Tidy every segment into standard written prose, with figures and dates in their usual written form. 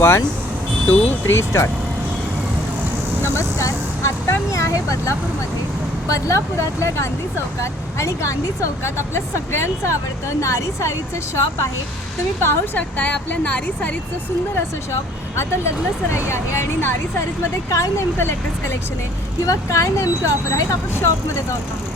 1 2 3 start. नमस्कार. आत्ता मी आहे बदलापूरमध्ये, बदलापुरातल्या गांधी चौकात. आणि गांधी चौकात आपल्या सगळ्यांचं आवडतं नारी सारीचं शॉप आहे. तुम्ही पाहू शकताय आपल्या नारी सारीचं सुंदर असं शॉप. आता लग्न सराई आहे आणि नारी सारीजमध्ये काय नेमकं लेटेस्ट कलेक्शन आहे किंवा काय नेमके ऑफर आहेत आपण शॉपमध्ये जाऊन पाहू.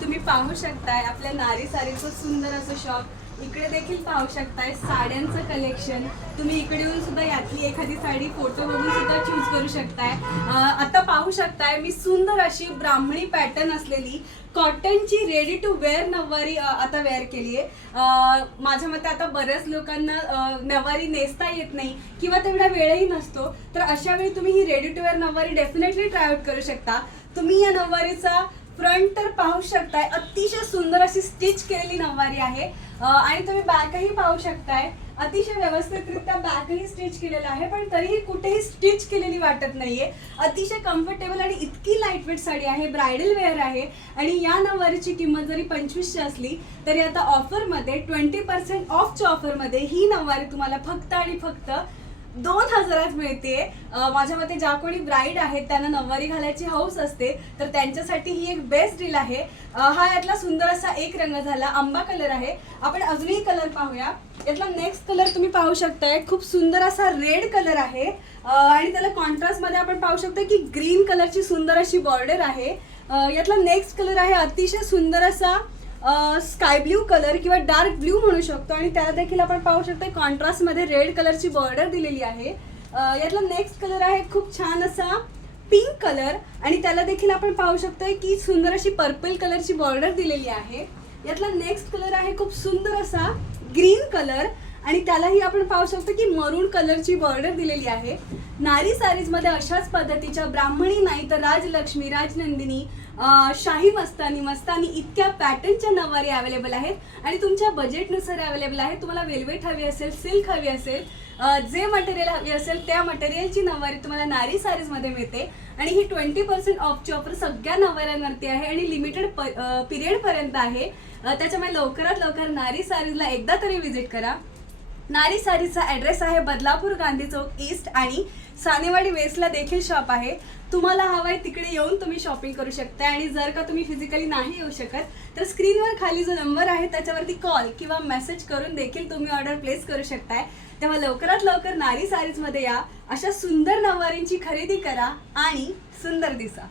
तुम्ही पाहू शकताय आपल्या नारी सारीचं सुंदर असं शॉप. इकडे देखील पाहू शकताय साड्यांचं कलेक्शन. तुम्ही इकडे येऊन सुद्धा यातली एखादी साडी फोटो बघून सुद्धा चूज करू शकताय. आता पाहू शकताय मी सुंदर अशी ब्राह्मणी पॅटर्न असलेली कॉटनची रेडी टू वेअर नववारी आता वेअर केली आहे. माझ्या मते आता बऱ्याच लोकांना नववारी नेसता येत नाही किंवा तेवढा वेळही नसतो, तर अशा वेळी तुम्ही ही रेडी टू वेअर नववारी डेफिनेटली ट्राय आउट करू शकता. तुम्ही या नववारीचा फ्रंट तर पाहू शकताय, अतिशय सुंदर अशी स्टिच केलेली नववारी आहे. आणि तुम्ही बॅकही पाहू शकताय, अतिशय व्यवस्थितरित्या बॅकही स्टिच केलेलं आहे, पण तरीही कुठेही स्टिच केलेली वाटत नाहीये. अतिशय कम्फर्टेबल आणि इतकी लाईटवेट साडी आहे, ब्रायडल वेअर आहे. आणि या नववारीची किंमत जरी 2500 असली तरी आता ऑफरमध्ये 20% ऑफच्या ऑफरमध्ये ही नववारी तुम्हाला फक्त आणि फक्त 2000 मिळते. माझ्या मते ज्या कोणी ब्राईड आहेत त्यांना नववारी घालायची हौस असते, तर त्यांच्यासाठी ही एक बेस्ट डील आहे. हा यातला सुंदर असा एक रंग झाला, आंबा कलर आहे. आपण अजूनही कलर पाहूया. यातला नेक्स्ट कलर तुम्ही पाहू शकताय, खूप सुंदर असा रेड कलर आहे. आणि त्याला कॉन्ट्रास्ट मध्ये आपण पाहू शकतो की ग्रीन कलरची सुंदर अशी बॉर्डर आहे. यातला नेक्स्ट कलर आहे अतिशय सुंदर असा स्काय ब्ल्यू कलर किंवा डार्क ब्ल्यू म्हणू शकतो. आणि त्याला देखील आपण पाहू शकतो कॉन्ट्रास्ट मध्ये रेड कलरची बॉर्डर दिलेली आहे. यातला नेक्स्ट कलर आहे खूप छान असा पिंक कलर, आणि त्याला देखील आपण पाहू शकतोय की सुंदर अशी पर्पल कलरची बॉर्डर दिलेली आहे. यातला नेक्स्ट कलर आहे खूप सुंदर असा ग्रीन कलर, आणि त्यालाही आपण पाहू शकतो की मरून कलरची बॉर्डर दिलेली आहे. नारी सारीज मध्ये अशाच पद्धतीच्या ब्राह्मणी नाही तर राजलक्ष्मी, राजनंदिनी, शाही मस्तानी, मस्तानी इतक्या पॅटर्नच्या नववारी अवेलेबल आहेत. आणि तुमच्या बजेटनुसार अवेलेबल आहेत. तुम्हाला वेल्वेट हवी असेल, सिल्क हवी असेल, जे मटेरियल हवी असेल त्या मटेरियलची नववारी तुम्हाला नारी सारीज मध्ये मिळते. आणि ही 20% ऑफची ऑफर सगळ्या नववाऱ्यांवरती आहे आणि लिमिटेड पिरियड पर्यंत आहे. त्याच्यामुळे लवकरात लवकर नारी सारीजला एकदा तरी व्हिजिट करा. नारी सारीचा ॲड्रेस आहे बदलापूर, गांधी चौक ईस्ट आणि सानेवाडी वेस्टला देखील शॉप आहे. तुम्हाला हवं आहे तिकडे येऊन तुम्ही शॉपिंग करू शकता. आणि जर का तुम्ही फिजिकली नाही येऊ शकत तर स्क्रीनवर खाली जो नंबर आहे त्याच्यावरती कॉल किंवा मेसेज करून देखील तुम्ही ऑर्डर प्लेस करू शकताय. तेव्हा लवकरात लवकर नारी सारीजमध्ये या, अशा सुंदर नववारींची खरेदी करा आणि सुंदर दिसा.